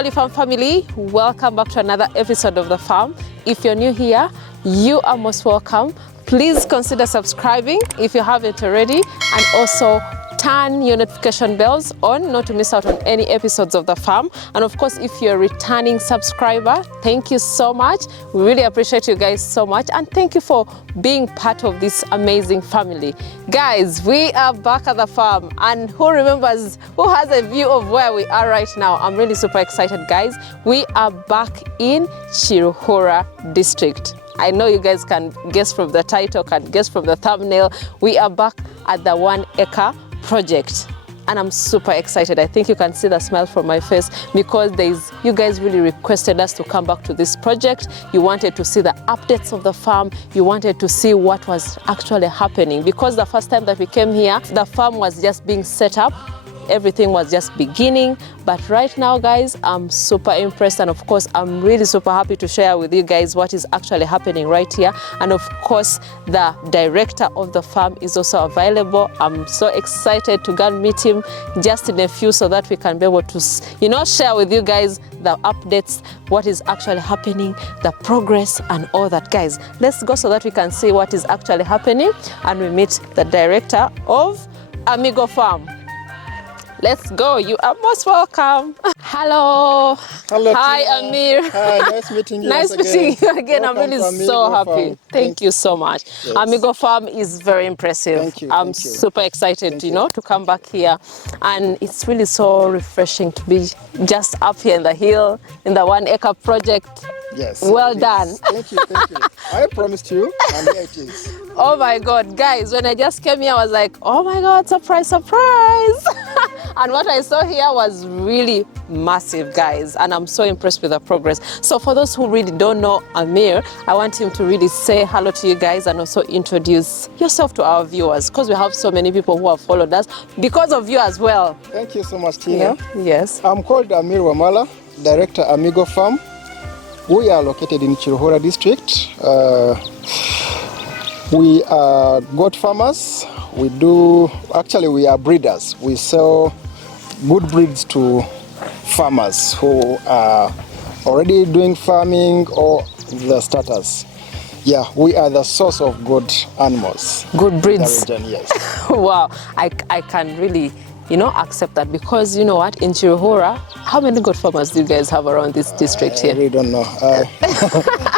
Jolly Farm family, welcome back to another episode of The Farm. If you're new here, you are most welcome. Please consider subscribing if you haven't already, and also turn your notification bells on not to miss out on any episodes of The Farm. And of course, if you're a returning subscriber, thank you so much. We really appreciate you guys so much, and thank you for being part of this amazing family. Guys, we are back at The Farm, and who remembers, who has a view of where we are right now? I'm really super excited, guys. We are back in Chiruhura district. I know you guys can guess from the title, can guess from the thumbnail. We are back at the 1 acre project, and I'm super excited. I think you can see the smile from my face because you guys really requested us to come back to this project. You wanted to see the updates of the farm. You wanted to see what was actually happening, because the first time that we came here, the farm was just being set up. Everything was just beginning, but right now, guys, I'm super impressed, and of course I'm really super happy to share with you guys what is actually happening right here. And of course the director of the farm is also available. I'm so excited to go and meet him just in a few, so that we can be able to, share with you guys the updates, what is actually happening, the progress and all that. Guys, let's go so that we can see what is actually happening, and we meet the director of AMIGO Farm. Let's go. You are most welcome. Hello. Hello. Hi, Tina. Amir. Hi, nice meeting you. Nice meeting you again. Welcome I'm really so happy. Farm. Thank you so much. Yes. AMIGO Farm is very impressive. Thank you. I'm super excited, to come back here. And it's really so refreshing to be just up here in the hill, in the 1 acre project. Yes. Well done. Thank you. I promised you, and here it is. Oh my God, guys, when I just came here, I was like, oh my God, surprise, surprise. And what I saw here was really massive, guys, and I'm so impressed with the progress. So for those who really don't know Amir, I want him to really say hello to you guys and also introduce yourself to our viewers, because we have so many people who have followed us because of you as well. Thank you so much, Tina. Yes. I'm called Amir Wamala, Director AMIGO Farm. We are located in Chiruhura district. We are goat farmers. We are breeders. We sell good breeds to farmers who are already doing farming or the starters. Yeah, we are the source of good animals. Good breeds. The region, yes. Wow, I can really, accept that, because you know what, in Chiruhura, how many goat farmers do you guys have around this district here? I really don't know.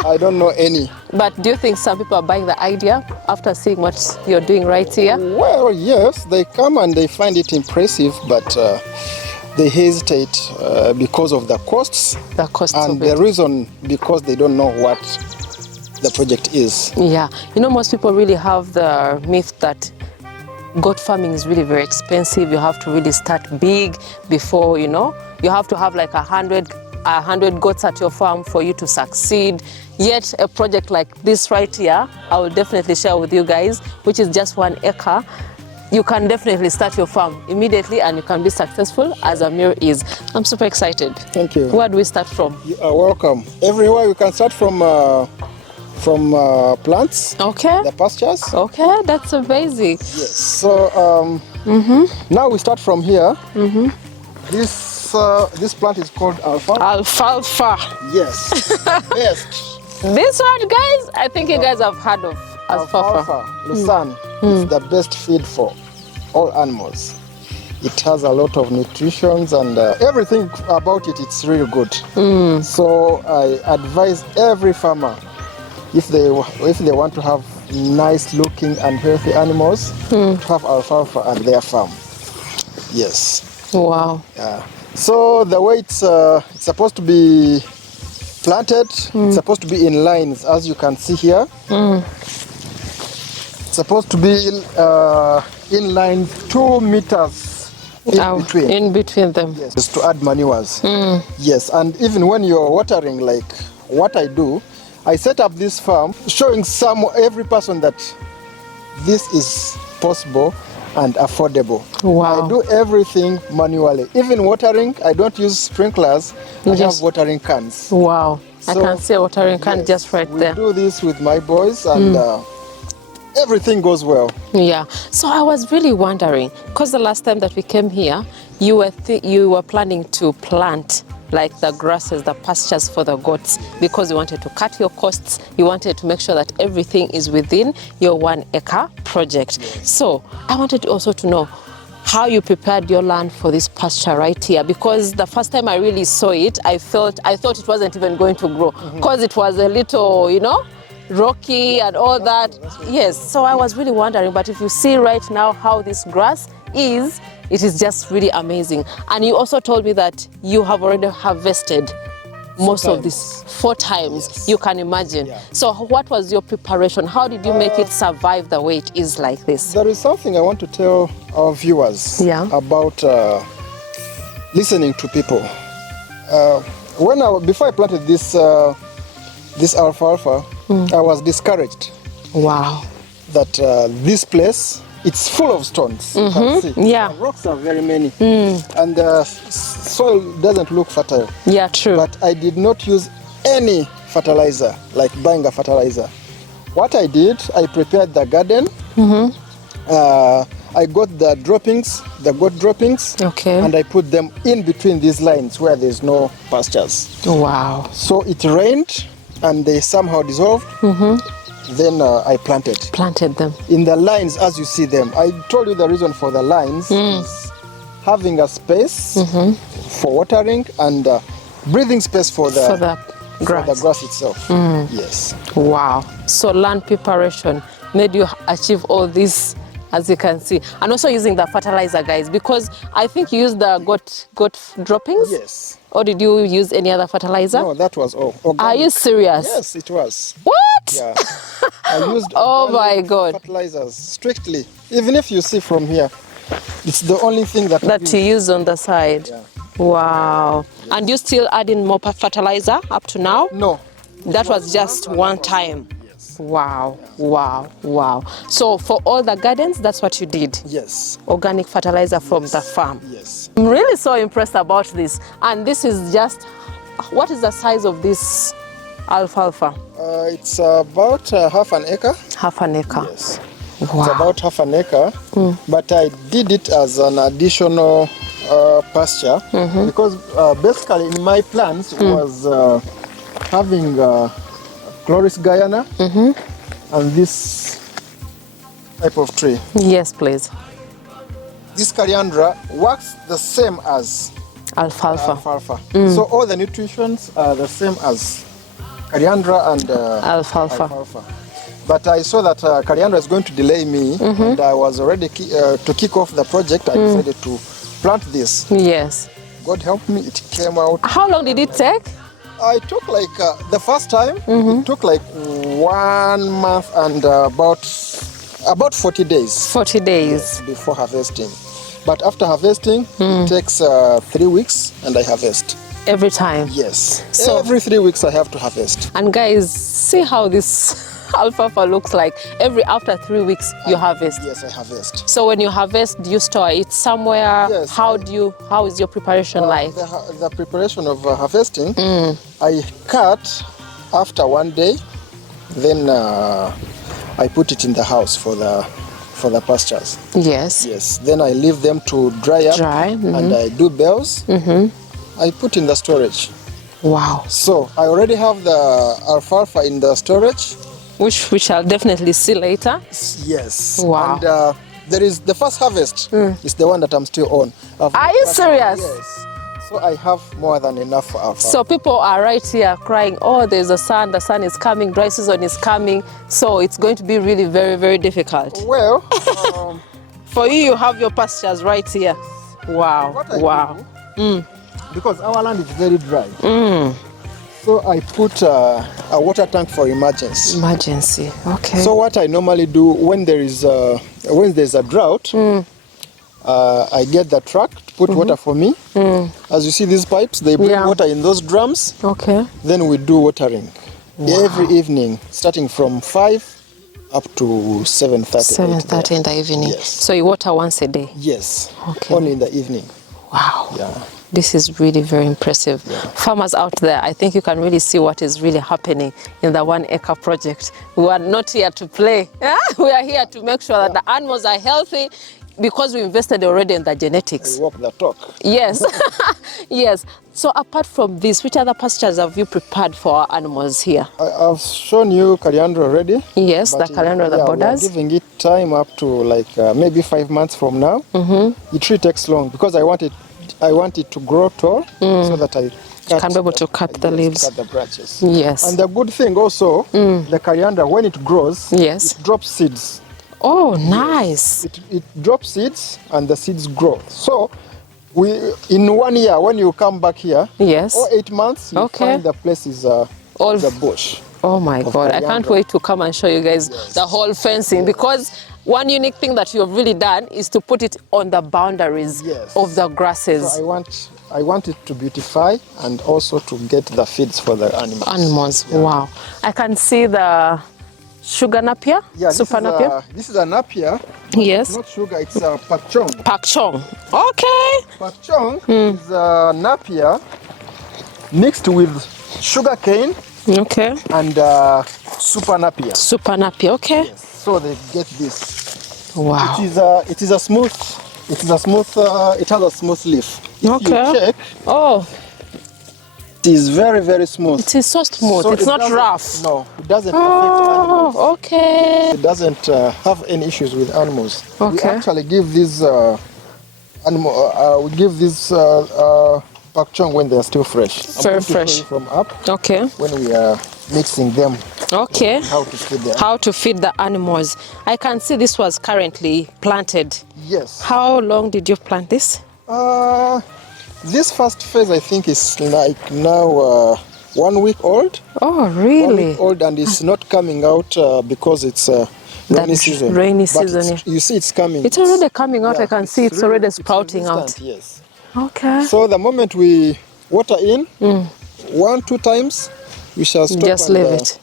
I don't know any. But do you think some people are buying the idea after seeing what you're doing right here? Well, yes, they come and they find it impressive, but they hesitate because of the costs. The costs and of it. The reason, because they don't know what the project is. Yeah, most people really have the myth that goat farming is really very expensive. You have to really start big before, you have to have like 100 goats at your farm for you to succeed. Yet a project like this right here, I will definitely share with you guys, which is just 1 acre. You can definitely start your farm immediately and you can be successful, as Amir is. I'm super excited. Thank you. Where do we start from? You are welcome. Everywhere you can start from plants. Okay. The pastures. Okay, that's amazing. Yes. So now we start from here. This plant is called alfalfa. Alfalfa. Yes. Best. This one, guys, I think you guys have heard of alfalfa. Lucerne. It's the best feed for all animals. It has a lot of nutrition and everything about it. It's really good. So I advise every farmer, if they want to have nice looking and healthy animals, to have alfalfa at their farm. Yes. Wow. So the way it's supposed to be planted, it's supposed to be in lines, as you can see here. It's supposed to be in line 2 meters in between them. Yes, to add manures. Yes, and even when you're watering, like what I do, I set up this farm showing every person that this is possible and affordable. Wow. I do everything manually. Even watering, I don't use sprinklers. I have watering cans. Wow. So, I can see a watering can just right there. We do this with my boys and everything goes well. Yeah. So I was really wondering, because the last time that we came here, you were planning to plant like the grasses, the pastures for the goats, because you wanted to cut your costs. You wanted to make sure that everything is within your 1 acre project. So I wanted also to know how you prepared your land for this pasture right here, because the first time I really saw it, I thought it wasn't even going to grow, because it was a little, you know, rocky and all that. Yes, so I was really wondering, but if you see right now how this grass is, it is just really amazing. And you also told me that you have already harvested most of this 4 times. Yes. You can imagine. So what was your preparation? How did you make it survive the way it is like this? There is something I want to tell our viewers about listening to people. Before I planted this alfalfa, I was discouraged. Wow. That this place, it's full of stones. You can see. Yeah. The rocks are very many, and the soil doesn't look fertile. Yeah, true. But I did not use any fertilizer, like buying a fertilizer. What I did, I prepared the garden. I got the droppings, the goat droppings, and I put them in between these lines where there's no pastures. Wow. So it rained, and they somehow dissolved. Then I planted them in the lines as you see them. I told you the reason for the lines is having a space for watering and breathing space for the grass itself. Yes. Wow. So land preparation made you achieve all this, as you can see, and also using the fertilizer, guys, because I think you used the goat droppings. Yes. Or did you use any other fertilizer? No, that was all organic. Are you serious? Yes, it was. What? Yeah. I used oh my God. fertilizers strictly. Even if you see from here, it's the only thing that you use on the side. Yeah. Wow. Yeah. And you still adding more fertilizer up to now? No. That was just one time. Yes. Wow. Wow. Wow. So for all the gardens, that's what you did? Yes. Organic fertilizer from the farm? Yes. I'm really so impressed about this. And this is just, what is the size of this alfalfa? It's about half an acre. Half an acre. Yes. Wow. It's about half an acre, but I did it as an additional pasture because basically in my plans was having Chloris Guyana and this type of tree. Yes, please. This coriander works the same as alfalfa. So all the nutrients are the same as coriander and alfalfa. But I saw that coriander is going to delay me, and I was already to kick off the project. I decided to plant this. Yes. God help me, it came out. How long did it take? I took like the first time. It took like 1 month and about 40 days. 40 days. Yes, before harvesting. But after harvesting, it takes 3 weeks, and I harvest. Every time? Yes. So every 3 weeks I have to harvest. And guys, see how this alfalfa looks like. After 3 weeks you harvest. Yes, I harvest. So when you harvest, do you store it somewhere? Yes. How is your preparation like? The preparation of harvesting, I cut after 1 day, then I put it in the house for the pastures. Yes. Yes. Then I leave them to dry up. And I do bales. I put in the storage. Wow. So I already have the alfalfa in the storage, which we shall definitely see later. Yes. Wow. And there is the first harvest is the one that I'm still on. Are you serious? Yes. So I have more than enough for alfalfa. So people are right here crying, oh, there's a sun, the sun is coming, dry season is coming. So it's going to be really very, very difficult. Well, for you have your pastures right here. Wow. Wow. Because our land is very dry. So I put a water tank for emergency. Emergency, okay. So what I normally do when there's a drought, I get the truck to put water for me. As you see these pipes, they bring water in those drums. Okay. Then we do watering every evening, starting from 5 up to 7:30. 7:30 in the evening. Yes. So you water once a day? Yes. Okay. Only in the evening. Wow. Yeah. This is really very impressive. Yeah. Farmers out there, I think you can really see what is really happening in the 1 acre project. We are not here to play. We are here to make sure that the animals are healthy. because we invested already in the genetics. I walk the talk. Yes. Yes. So apart from this, which other pastures have you prepared for our animals here? I've shown you coriander already. Yes, the coriander, the borders. We're giving it time up to like maybe 5 months from now. It really takes long because I want it to grow tall so that I can be able to cut the leaves. Cut the branches. Yes. And the good thing also, the coriander, when it grows, yes, it drops seeds. Oh, nice. It drops seeds and the seeds grow. So in 1 year, when you come back here, yes, or 8 months, you find the place is all the bush. Oh my God, I can't wait to come and show you guys the whole fencing, because one unique thing that you have really done is to put it on the boundaries of the grasses. So I want it to beautify and also to get the feeds for the animals. Yeah. Wow. I can see the sugar napier, super napier. This is a napier. Yes. Not sugar, it's a pak chong. Pak chong. Okay. Pak chong is a napier mixed with sugar cane. Okay. And super napier. Super napier. Okay. Yes. So they get this. Wow. It has a smooth leaf. If you check, it is very, very smooth. It is so smooth. So it's not rough. No, it doesn't affect animals. Okay. It doesn't have any issues with animals. Okay. We actually give these pak chong when they are still fresh. Very fresh. From up. Okay. When we are mixing them. Okay. How to feed them. How to feed the animals. I can see this was currently planted. Yes. How long did you plant this? This first phase, I think, is like now 1 week old. Oh, really? 1 week old, and it's not coming out because it's rainy season. Rainy season. You see, it's coming. It's already coming out. I can see it's already sprouting out. Yes. Okay. So the moment we water in, 1-2 times, we shall stop. Just leave it.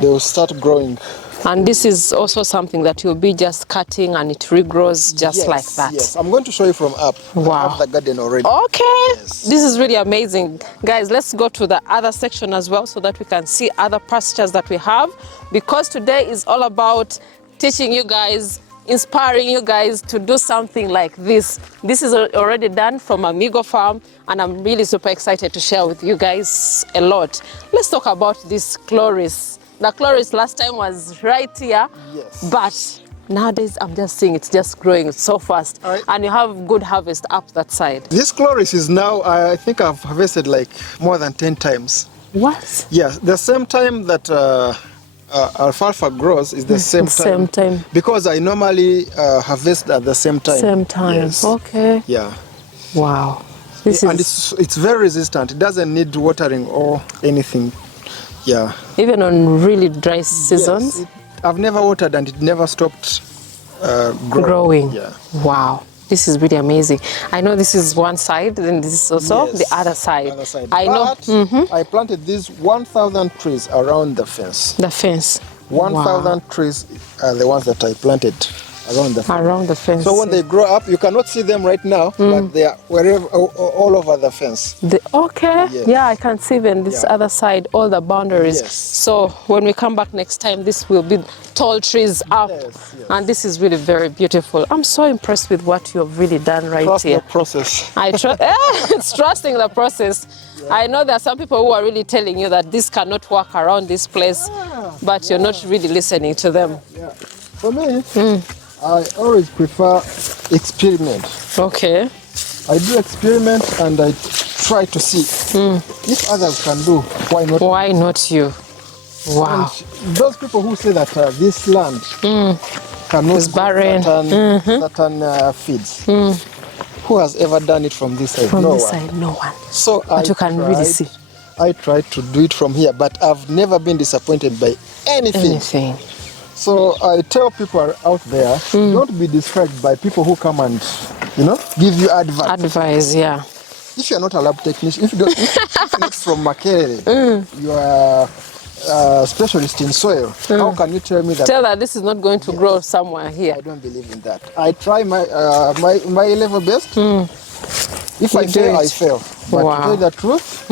They will start growing. And this is also something that you'll be just cutting and it regrows just like that. Yes, I'm going to show you from up. Wow. I have the garden already. Okay. Yes. This is really amazing. Guys, let's go to the other section as well so that we can see other pastures that we have, because today is all about teaching you guys, inspiring you guys to do something like this. This is already done from AMIGO Farm, and I'm really super excited to share with you guys a lot. Let's talk about this chloris. The chloris last time was right here, but nowadays I'm just seeing it's just growing so fast, and you have good harvest up that side. This chloris is now, I think I've harvested like more than 10 times. What? Yes, the same time that alfalfa grows is the same time. Because I normally harvest at the same time. Same time. Yes. Okay. Yeah. Wow. And it's very resistant. It doesn't need watering or anything. Yeah. Even on really dry seasons? Yes, I've never watered and it never stopped growing. Yeah. Wow. This is really amazing. I know this is one side, then this is also the other side. I know. I planted these 1,000 trees around the fence. The fence. 1,000 trees are the ones that I planted around the fence. Around the fence. So when they grow up, you cannot see them right now, but they are wherever, all over the fence. Okay. Yes. Yeah, I can see them this other side, all the boundaries. Yes. So when we come back next time, this will be tall trees up. Yes. And this is really very beautiful. I'm so impressed with what you have really done right Trust here. The process. It's trusting the process. Yeah. I know there are some people who are really telling you that this cannot work around this place, but you're not really listening to them. Yeah. For me, I always prefer experiment. Okay. I do experiment and I try to see if others can do, why not? Why not you? Wow. And those people who say that this land cannot barren certain feeds, who has ever done it from this side? From no this one. side, no one. So but you can really see. I tried to do it from here, but I've never been disappointed by anything. So I tell people out there, don't be discouraged by people who come and, give you advice. Advice, yeah. If you're not a lab technician, if you're not from Makerere, you are a specialist in soil, how can you tell me that? Tell that this is not going to grow somewhere here. I don't believe in that. I try my level best. If I fail, I fail. But to tell the truth,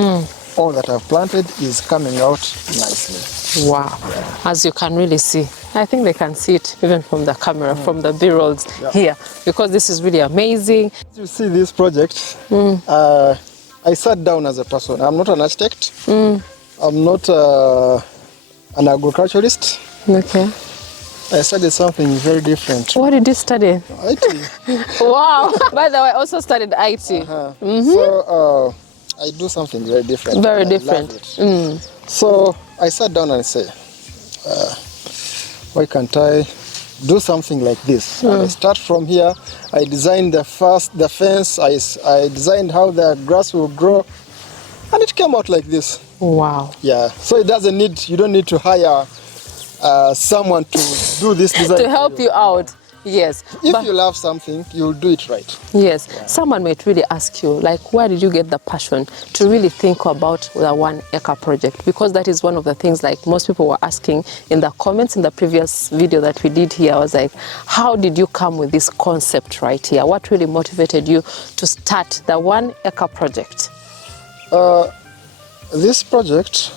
all that I've planted is coming out nicely. Wow. As you can really see. I think they can see it even from the camera, from the B-rolls here, because this is really amazing. You see this project, I sat down as a person. I'm not an architect. I'm not an agriculturist. Okay. I studied something very different. What did you study? IT. Wow. By the way, I also studied IT. So I do something very different. Very and I different. love it. So I sat down and said, why can't I do something like this? And I start from here. I designed the fence. I designed how the grass will grow, and it came out like this. Wow. Yeah. So you don't need to hire someone to do this design To help you out. Yes. If you love something, you'll do it right. Yes. Someone might really ask you, like, where did you get the passion to really think about the 1 acre project? Because that is one of the things, like, most people were asking in the comments in the previous video that we did here. I was like, how did you come with this concept right here? What really motivated you to start the 1 acre project? This project,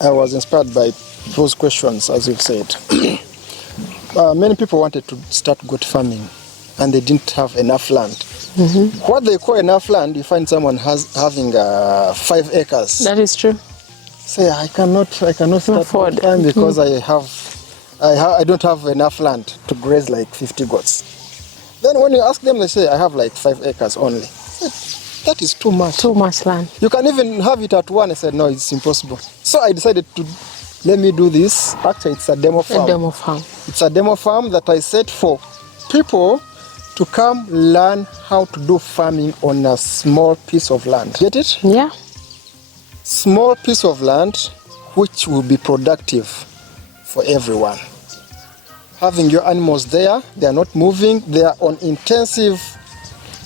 I was inspired by those questions, as you've said. Many people wanted to start goat farming and they didn't have enough land. What they call enough land, you find someone having 5 acres. That is true. Say, I cannot start goat farming because I don't have enough land to graze like 50 goats. Then when you ask them, they say, I have like 5 acres only. That is too much. Too much land. You can even have it at 1. I said, no, it's impossible. So I decided to let me do this. Actually, it's a demo farm. A demo farm. It's a demo farm that I set for people to come learn how to do farming on a small piece of land. Get it? Yeah. Small piece of land which will be productive for everyone. Having your animals there, they are not moving, they are on intensive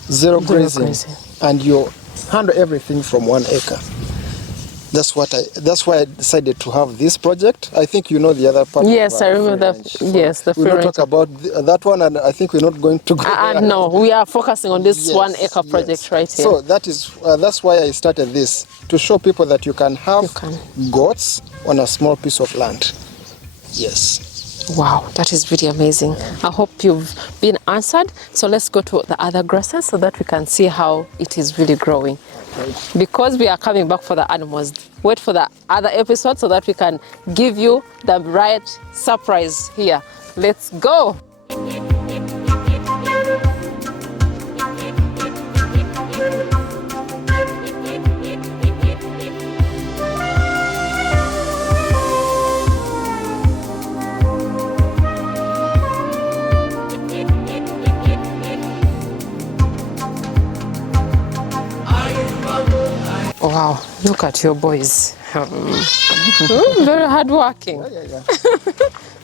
zero grazing. And you handle everything from 1 acre. That's why I decided to have this project. I think you know the other part. Yes, I remember that. So yes, the free range. We'll not talk about that one, and I think we're not going to go. No, we are focusing on this 1 acre project right here. So that's why I started this, to show people that you can have goats on a small piece of land. Yes. Wow, that is really amazing. I hope you've been answered. So let's go to the other grasses so that we can see how it is really growing. Because we are coming back for the animals, wait for the other episode so that we can give you the right surprise here. Let's go. Wow, look at your boys. Very hardworking. Yeah.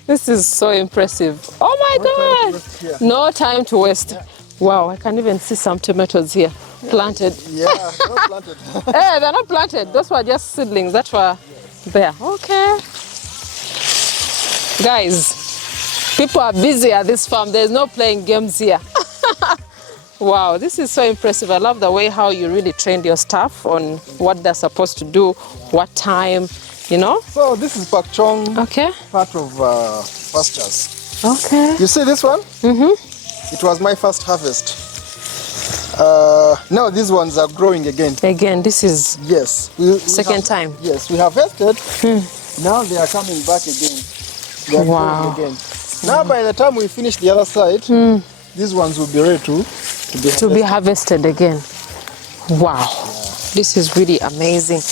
This is so impressive. Oh my God! No time to waste. Yeah. Wow, I can even see some tomatoes here planted. Yeah, not planted. Hey, they're not planted. Those were just seedlings that were there. Okay. Guys, people are busy at this farm. There's no playing games here. Wow, this is so impressive. I love the way how you really trained your staff on what they're supposed to do, what time, you know? So this is Pak Chong, okay, part of Pastures. Okay. You see this one? It was my first harvest. Now these ones are growing again. Again, this is second time. Yes, we harvested. Now they are coming back again. They are growing again. Now by the time we finish the other side, these ones will be ready to be harvested again. Wow, this is really amazing.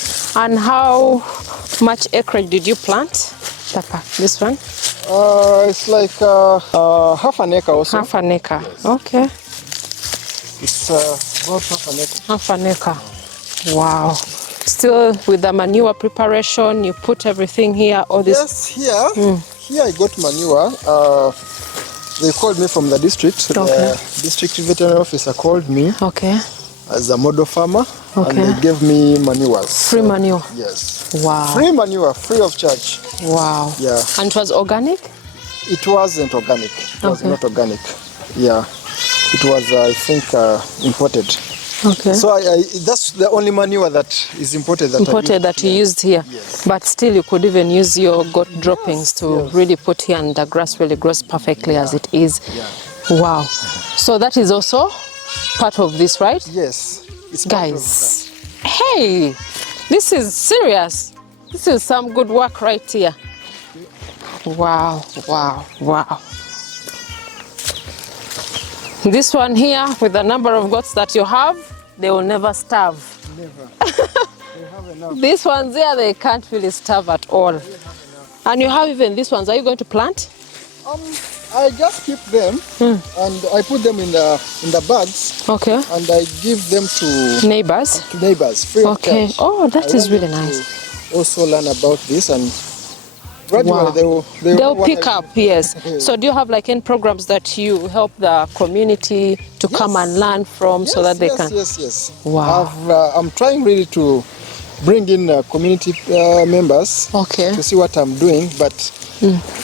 And how much acreage did you plant? Papa, this one? It's like half an acre also. Half an acre, yes. Okay. It's about half an acre. Half an acre. Wow. Still with the manure preparation, you put everything here, all this? Yes, here I got manure. They called me from the district. Okay. The district veterinary officer called me as a model farmer, and they gave me manures. Free manure? Yes. Wow. Free manure, free of charge. Wow. Yeah. And it was organic? It wasn't organic. It was not organic. Yeah. It was, I think, imported. Okay. So that's the only manure that is imported that You used here. Yes. But still you could even use your goat droppings to really put here, and the grass really grows perfectly as it is. Yeah. Wow. So that is also part of this, right? Yes. It's Guys, hey, this is serious. This is some good work right here. Wow, wow, wow. This one here, with the number of goats that you have, they will never starve. Never. They have enough. These ones here, they can't really starve at all. And you have even these ones. Are you going to plant? I just keep them and I put them in the bags. Okay. And I give them to neighbors. Free of charge. Oh, that is really nice. Also learn about this, and gradually they'll pick up. Yes. So do you have like any programs that you help the community to come and learn from, so that they can? Yes. Wow. I'm trying really to bring in community members to see what I'm doing, but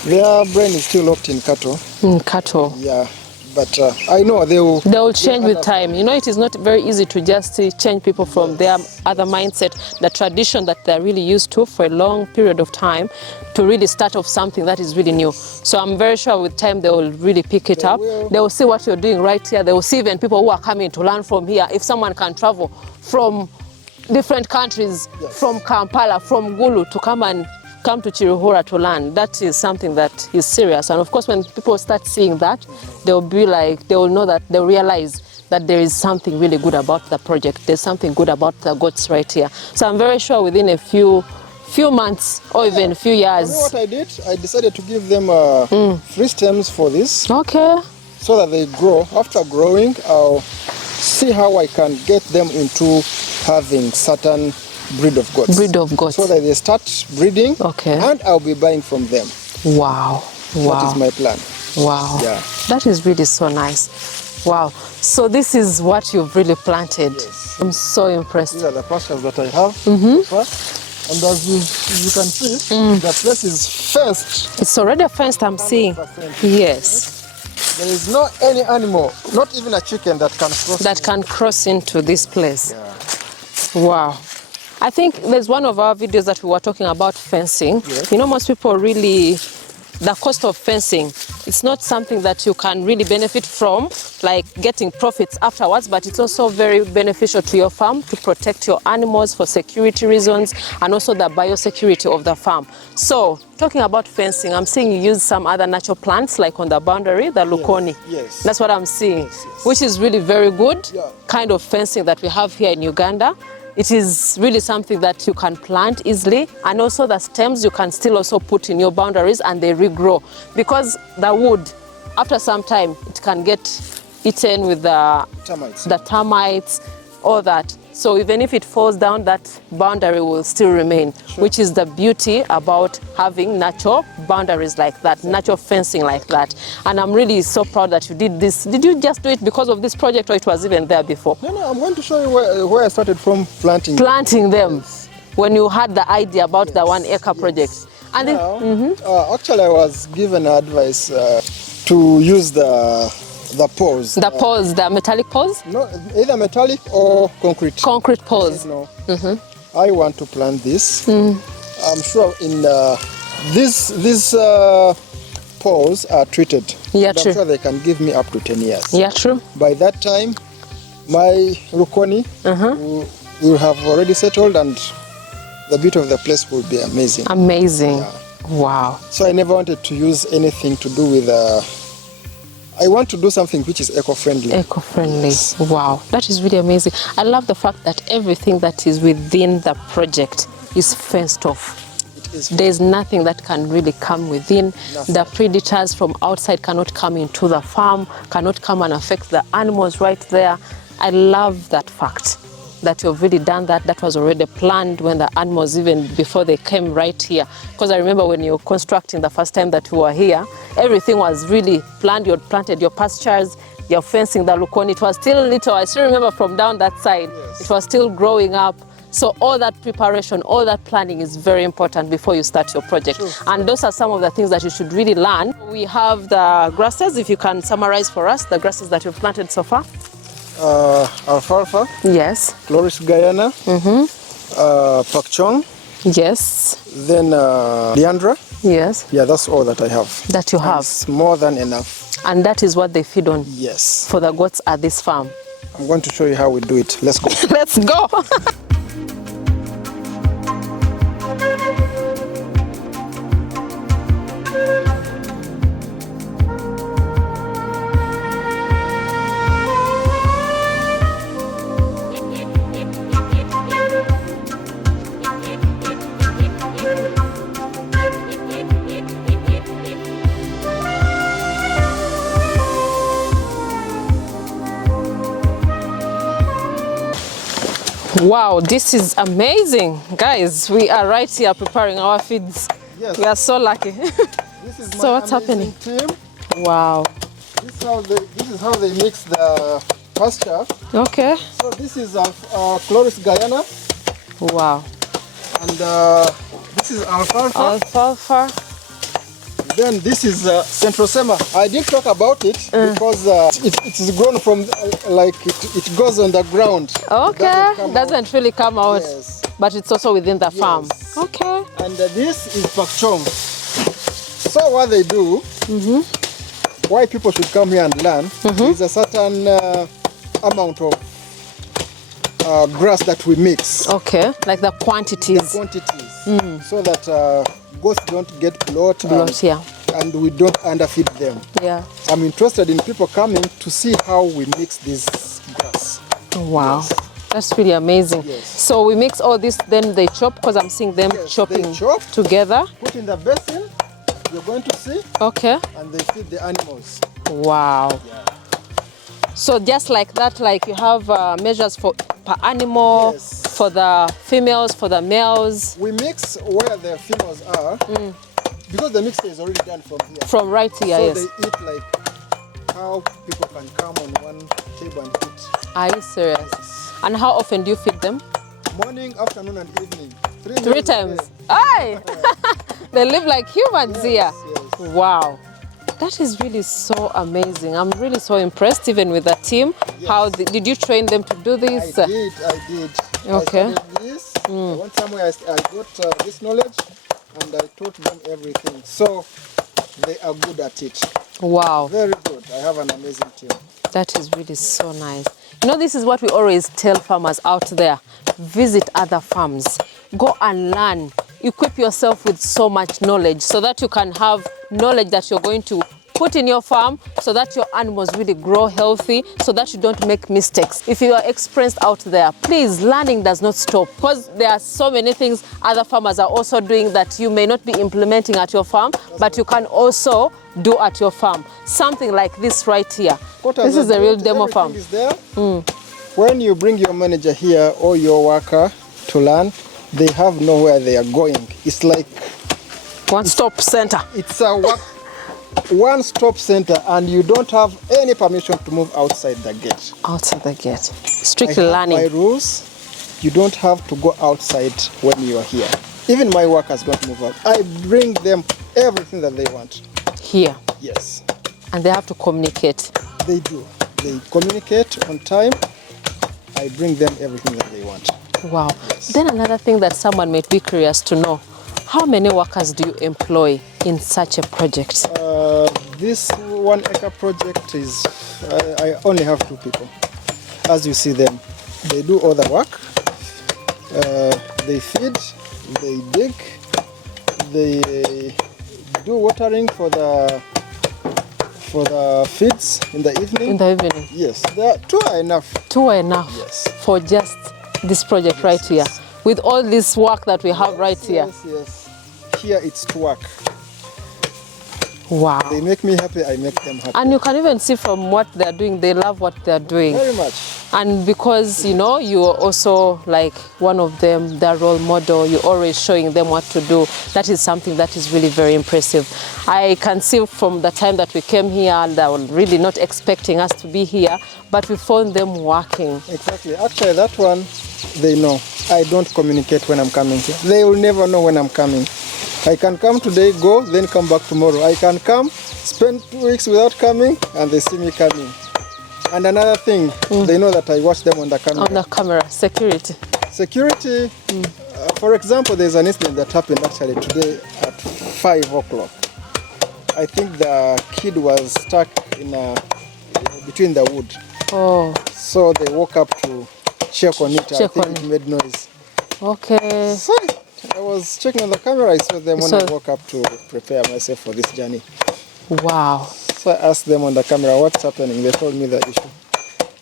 their brain is still locked in cattle. Cattle. Yeah. But I know they'll change with time. You know, it is not very easy to just change people from their other mindset, the tradition that they're really used to for a long period of time, to really start off something that is really new. So I'm very sure with time they will really pick it up. They will see what you're doing right here. They will see even people who are coming to learn from here. If someone can travel from different countries, from Kampala, from Gulu, to come to Chiruhura to learn, that is something that is serious. And of course, when people start seeing that, they'll be like, they will know that, they'll realize that there is something really good about the project. There's something good about the goats right here. So I'm very sure within a few months or even a few years. You know what I did? I decided to give them free stems for this. Okay. So that they grow. After growing, I'll see how I can get them into having certain breed of goats. So that they start breeding, and I'll be buying from them. Wow. That is my plan. Wow. Yeah. That is really so nice. Wow. So this is what you've really planted. Yes. I'm so impressed. These are the pastures that I have. And as you can see, the place is fenced. It's already fenced, I'm seeing. Yes. There is no any animal, not even a chicken, that can cross into this place. Yeah. Wow. I think there's one of our videos that we were talking about fencing. Yes. You know, most people really, the cost of fencing, it's not something that you can really benefit from, like getting profits afterwards, but it's also very beneficial to your farm to protect your animals for security reasons, and also the biosecurity of the farm. So, talking about fencing, I'm seeing you use some other natural plants, like on the boundary, the lukoni. Yes. That's what I'm seeing, which is really very good kind of fencing that we have here in Uganda. It is really something that you can plant easily, and also the stems you can still also put in your boundaries and they regrow, because the wood, after some time, it can get eaten with the termites, all that. So even if it falls down, that boundary will still remain, which is the beauty about having natural boundaries like that, natural fencing like that. And I'm really so proud that you did this. Did you just do it because of this project, or it was even there before? No, I'm going to show you where I started from planting. Planting them, when you had the idea about the 1 acre project. And actually, I was given advice to use the poles. The poles, the metallic poles? No, either metallic or concrete. Concrete poles. No. I want to plant this. I'm sure in these poles are treated. Yeah, I'm sure they can give me up to 10 years. Yeah, true. By that time, my Rukoni will have already settled, and the beauty of the place will be amazing. Amazing. Yeah. Wow. So I never wanted to use anything to do with I want to do something which is eco-friendly. Eco-friendly. Yes. Wow, that is really amazing. I love the fact that everything that is within the project is fenced off. There's nothing that can really come within. Nothing. The predators from outside cannot come into the farm, cannot come and affect the animals right there. I love that fact, that you've really done that. That was already planned when the animals, even before they came right here. Because I remember when you were constructing the first time that you were here, everything was really planned. You had planted your pastures, you're fencing the lukoni. It was still little. I still remember from down that side, it was still growing up. So all that preparation, all that planning is very important before you start your project. True. And those are some of the things that you should really learn. We have the grasses. If you can summarize for us the grasses that you've planted so far. alfalfa, Yes. Chloris Guyana, pak chong, Yes. then Leandra. Yes. Yeah, that's all that I have. That you have. It's more than enough. And that is what they feed on Yes. for the goats at this farm. I'm going to show you how we do it. Let's go. Let's go. Wow, this is amazing. Guys, we are right here preparing our feeds. Yes. We are so lucky. This is So my what's happening? team. Wow. This is how they mix the pasture. Okay. So this is Chloris Guyana, Wow. and this is alfalfa. Alfalfa. Then this is Central Sema. I didn't talk about it because it is grown from like it goes on the ground. Okay. Doesn't really come out, Yes. but it's also within the farm. Yes. Okay. And this is pak chong. So what they do, why people should come here and learn, is a certain amount of grass that we mix. Okay. Like the quantities. Quantities, so that goats don't get bloat, Yeah. and we don't underfeed them. Yeah. I'm interested in people coming to see how we mix this grass. Wow. That's really amazing. Yes. So we mix all this, then they chop, because I'm seeing them Yes, chopping they chop. together. Put in the basin, you're going to see, Okay. and they feed the animals. Wow. Yeah. So just like that, like you have measures for per animal, Yes. for the females, for the males, We mix where the females are, because the mixture is already done from here. from right here, So yes. they eat like how people can come on one table and eat. Are you serious? And how often do you feed them? Morning, afternoon, and evening. 3 3 meals a times. day. Aye! They live like humans here. Yes. Wow. That is really so amazing. I'm really so impressed even with the team. Yes. How did you train them to do this? I did. Okay. I studied this. I went somewhere, I got this knowledge, and I taught them everything. So they are good at it. Wow. Very good. I have an amazing team. That is really so nice. You know, this is what we always tell farmers out there. Visit other farms. Go and learn. Equip yourself with so much knowledge so that you can have knowledge that you're going to put in your farm so that your animals really grow healthy, so that you don't make mistakes. If you are experienced out there, please, learning does not stop, because there are so many things other farmers are also doing that you may not be implementing at your farm, but you can also do at your farm. Something like this right here. This is a real demo farm. Is there. When you bring your manager here or your worker to learn, they have nowhere they are going. It's like One-stop center. it's a one-stop center, and you don't have any permission to move outside the gate. Outside the gate. I Strictly have learning. my rules. You don't have to go outside when you are here. Even my workers don't move out. I bring them everything that they want. Here. Yes, And they have to communicate. they do. They communicate on time. I bring them everything that they want. Wow. Yes. Then another thing that someone might be curious to know, how many workers do you employ in such a project? This 1 acre project is, I only have 2 people. As you see them, they do all the work. They feed, they dig, they do watering for the feeds in the evening. In the evening? Yes, 2 are enough. 2 are enough Yes. for just this project right here. With all this work that we have right here. Yes. Here it's to work. Wow. They make me happy, I make them happy. And you can even see from what they're doing, they love what they're doing. Very much. And because, you know, you're also like one of them, their role model, you're always showing them what to do. That is something that is really very impressive. I can see from the time that we came here, and they were really not expecting us to be here, but we found them working. Exactly. Actually, that one, they know. I don't communicate when I'm coming here. They will never know when I'm coming. I can come today, go, then come back tomorrow. I can come, spend 2 weeks without coming, and they see me coming. And another thing, they know that I watch them on the camera. On the camera, security. Security, for example, there's an incident that happened actually today at 5 o'clock. I think the kid was stuck in between the wood. Oh. So they woke up to check on it. I think it made noise. Okay. So I was checking on the camera. I saw them when I woke up to prepare myself for this journey. Wow. So I asked them on the camera what's happening. They told me the issue.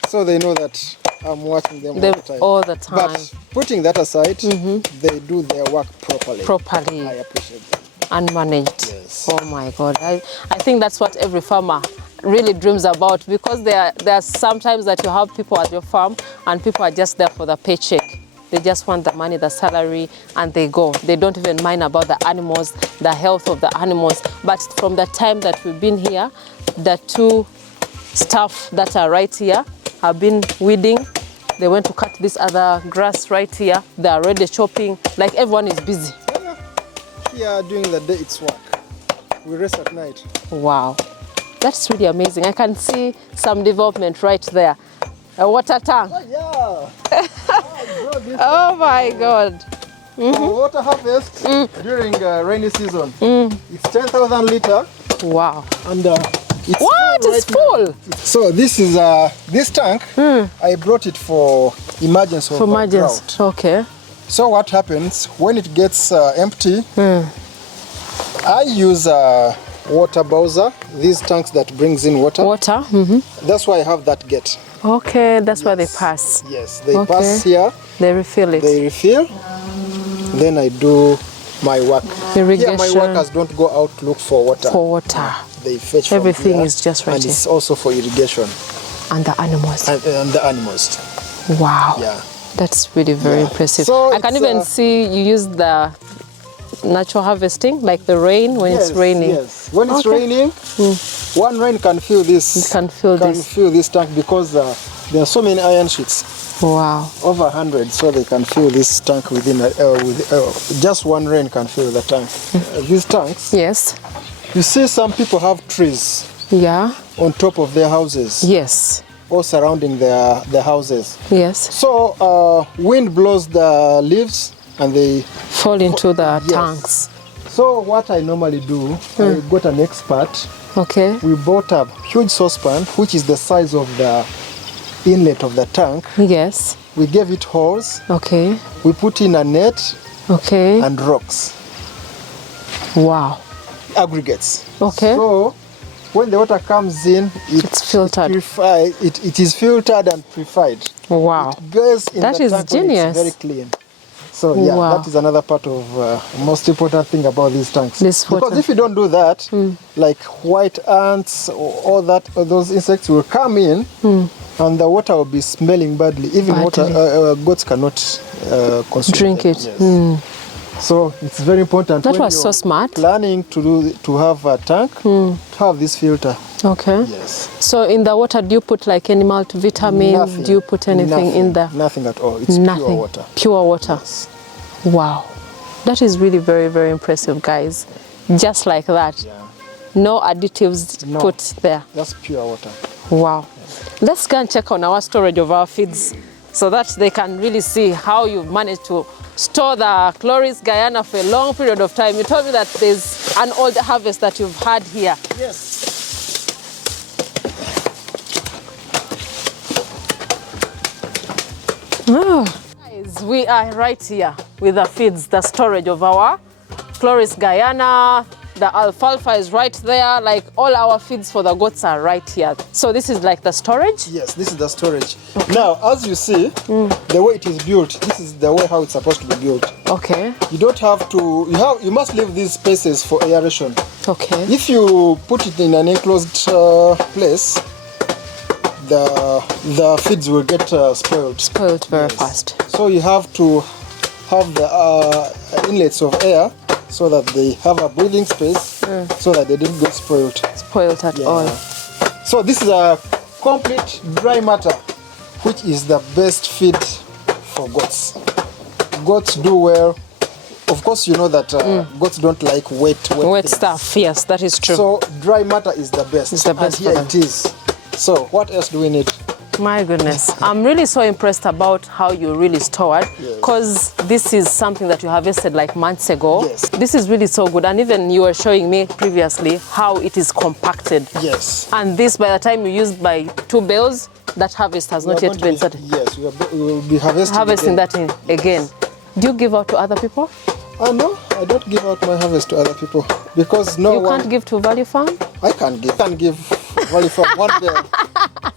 So they know that I'm watching them all the time. But putting that aside, they do their work properly. I appreciate them. And managed. Yes. Oh my God. I think that's what every farmer really dreams about, because there are sometimes that you have people at your farm and people are just there for the paycheck. They just want the money, the salary, and they go. They don't even mind about the animals, the health of the animals. But from the time that we've been here, the two staff that are right here have been weeding. They went to cut this other grass right here. They are already chopping. Like, everyone is busy. Yeah, during the day it's work. We rest at night. Wow. That's really amazing. I can see some development right there. A water tank. Oh, yeah. Oh my God. Water harvest during rainy season. It's 10,000 liter. Wow. And it's what? full. It's full. So this is this tank. I brought it for emergency. For emergency. Okay. So what happens when it gets empty? I use a water bowser. These tanks that brings in water. Water. That's why I have that gate. Okay, that's where they pass. Yes, they pass here. They refill it. They refill. Then I do my work. Irrigation. Here my workers don't go out to look for water. For water. They fetch everything from here, is just right and here. it's also for irrigation. And the animals. And the animals. Wow. Yeah. That's really very impressive. So I can even see you use the natural harvesting, like the rain when it's raining. Yes, when it's raining, one rain can fill this. You can fill this tank because there are so many iron sheets. Wow. Over 100, so they can fill this tank within just one rain can fill the tank. These tanks. Yes. You see, some people have trees. Yeah. On top of their houses. Yes. Or surrounding their houses. Yes. So wind blows the leaves and they fall into the tanks. So what I normally do, I got an expert. Okay. We bought a huge saucepan, which is the size of the inlet of the tank. Yes. We gave it holes. Okay. We put in a net. Okay. And rocks. Wow. Aggregates. Okay. So when the water comes in, it's filtered. It is filtered and purified. Wow. It goes in that the is tank genius. It's very clean. So yeah, that is another part of most important thing about these tanks. Because if you don't do that, like white ants or all those insects will come in, and the water will be smelling badly. Even goats cannot consume drink it. Yes. So it's very important. That was so smart. Planning to have a tank, to have this filter. Okay. Yes. So in the water, do you put like animal vitamin? Nothing. Do you put anything in there? Nothing at all. It's pure water. Pure water. Yes. Wow. That is really very, very impressive, guys. Just like that. Yeah. No additives put there. That's pure water. Wow. Yes. Let's go and check on our storage of our feeds so that they can really see how you've managed to store the Chloris Guyana for a long period of time. You told me that there's an old harvest that you've had here. Yes. Oh. Guys, we are right here with the feeds, the storage of our Chloris Guyana. The alfalfa is right there. Like all our feeds for the goats are right here. So this is like the storage? Yes, this is the storage. Okay. Now, as you see, the way it is built, this is the way how it's supposed to be built. Okay. You don't have to, you must leave these spaces for aeration. Okay. If you put it in an enclosed place, the feeds will get spoiled. Spoiled very fast. So you have to have the inlets of air so that they have a breathing space, so that they didn't get spoiled. Spoiled at all. So this is a complete dry matter, which is the best feed for goats. Goats do well. Of course, you know that goats don't like wet stuff. Yes, that is true. So dry matter is the best. It's the best. And here it is. So what else do we need? My goodness, I'm really so impressed about how you really stored, because this is something that you harvested like months ago. Yes. This is really so good, and even you were showing me previously how it is compacted. Yes. And this, by the time you used by 2 bales, that harvest has not yet been started. Yes, we will be Harvesting that in again. Do you give out to other people? No, I don't give out my harvest to other people because You can't give to Value Farm? I can't give. I can give Value Farm 1 bale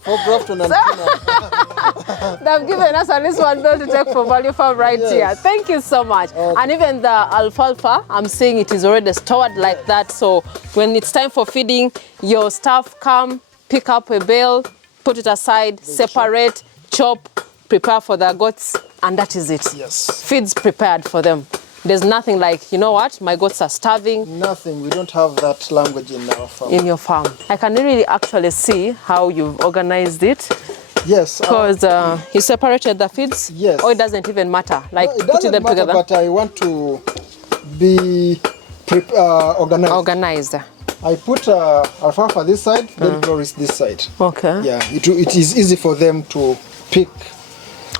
for Grafton and Pinner. They've given us at least 1 bale to take for Value Farm right here. Thank you so much. Okay. And even the alfalfa, I'm seeing it is already stored like that. So when it's time for feeding, your staff come, pick up a bale, put it aside, separate, chop, prepare for the goats, and that is it. Yes. Feeds prepared for them. There's nothing like, you know what, my goats are starving. Nothing. We don't have that language in our farm. In your farm. I can really actually see how you've organized it. Yes. Because you separated the feeds? Yes. Or it doesn't even matter? Like No, it putting doesn't them matter, together? but I want to be organized. Organized. I put alfalfa this side, then chloris this side. Okay. Yeah, it is easy for them to pick.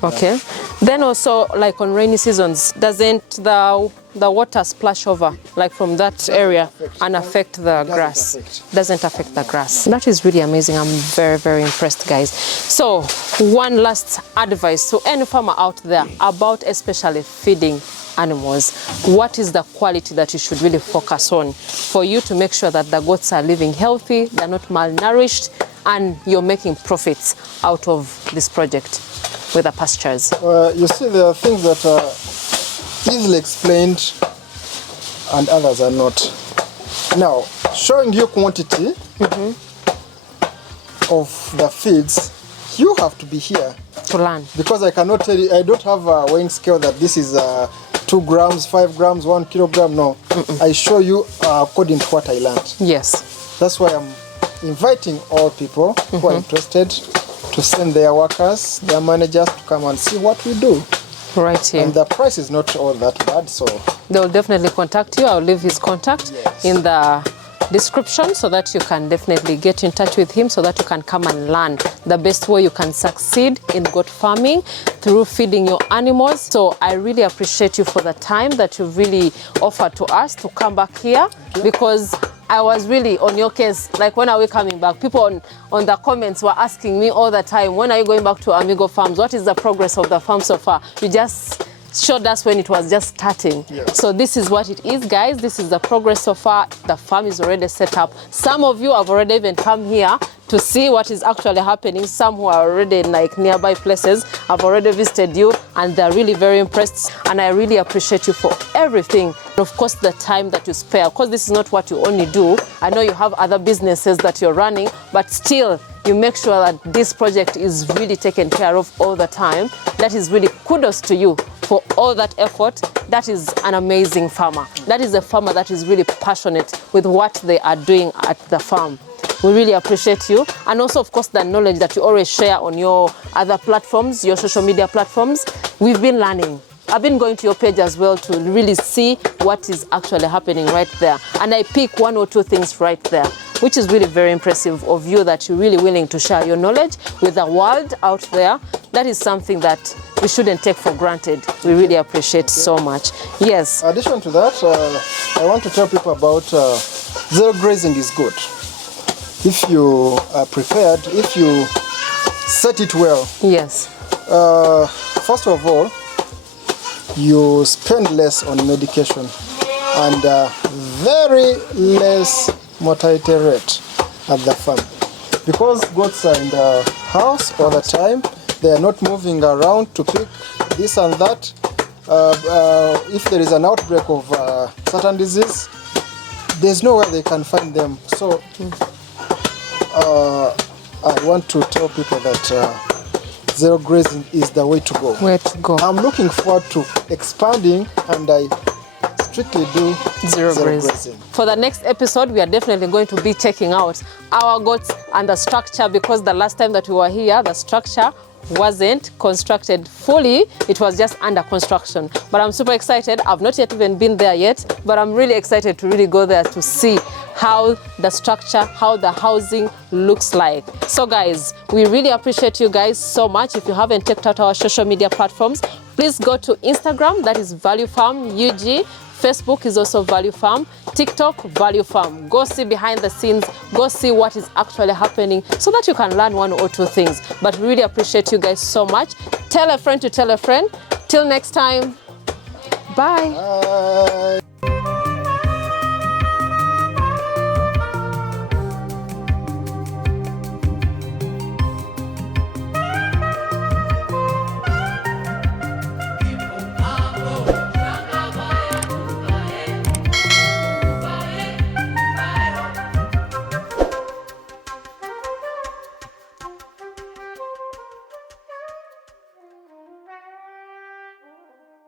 Okay. Then also, like on rainy seasons, doesn't the water splash over, like from that area, and affect the grass? Doesn't affect the grass. That is really amazing. I'm very, very impressed, guys. So, one last advice to any farmer out there about especially feeding animals. What is the quality that you should really focus on for you to make sure that the goats are living healthy, they're not malnourished, and you're making profits out of this project with the pastures? You see, there are things that are easily explained and others are not. Now, showing you quantity of the feeds, you have to be here To learn. because I cannot tell you, I don't have a weighing scale that this is 2 grams, 5 grams, 1 kilogram. No, I show you according to what I learned. Yes. That's why I'm inviting all people who are interested to send their workers, their managers to come and see what we do. Right here. And the price is not all that bad, so They'll definitely contact you. I'll leave his contact Yes. in the description so that you can definitely get in touch with him so that you can come and learn the best way you can succeed in goat farming through feeding your animals. So I really appreciate you for the time that you've really offered to us to come back here, because I was really on your case. Like, when are we coming back? People on the comments were asking me all the time, when are you going back to AMIGO Farms? What is the progress of the farm so far? You just showed us when it was just starting. Yes. So this is what it is, guys. This is the progress so far. The farm is already set up. Some of you have already even come here to see what is actually happening. Some who are already in like nearby places have already visited you, and they're really very impressed. And I really appreciate you for everything. And of course, the time that you spare, because this is not what you only do. I know you have other businesses that you're running, but still, you make sure that this project is really taken care of all the time. That is really kudos to you for all that effort. That is an amazing farmer. That is a farmer that is really passionate with what they are doing at the farm. We really appreciate you. And also, of course, the knowledge that you always share on your other platforms, your social media platforms. We've been learning. I've been going to your page as well to really see what is actually happening right there. And I pick 1 or 2 things right there, which is really very impressive of you, that you're really willing to share your knowledge with the world out there. That is something that we shouldn't take for granted. We really appreciate so much. Yes. in addition to that, I want to tell people about zero grazing is good. If you are prepared, if you set it well. Yes. First of all, you spend less on medication and very less mortality rate at the farm. Because goats are in the house all the time, they are not moving around to pick this and that. If there is an outbreak of certain disease, there's nowhere they can find them. So I want to tell people that zero grazing is the way to go. Where to go? I'm looking forward to expanding, and I strictly do Zero grazing. For the next episode, we are definitely going to be checking out our goats and the structure, because the last time that we were here, the structure wasn't constructed fully. It was just under construction. But I'm super excited. I've not yet even been there yet, but I'm really excited to really go there to see how the structure, how the housing looks like. So guys, we really appreciate you guys so much. If you haven't checked out our social media platforms, please go to Instagram, that is Value Farm UG. Facebook is also Value Farm, TikTok, Value Farm. Go see behind the scenes, go see what is actually happening so that you can learn one or two things. But we really appreciate you guys so much. Tell a friend to tell a friend. Till next time, bye. Bye.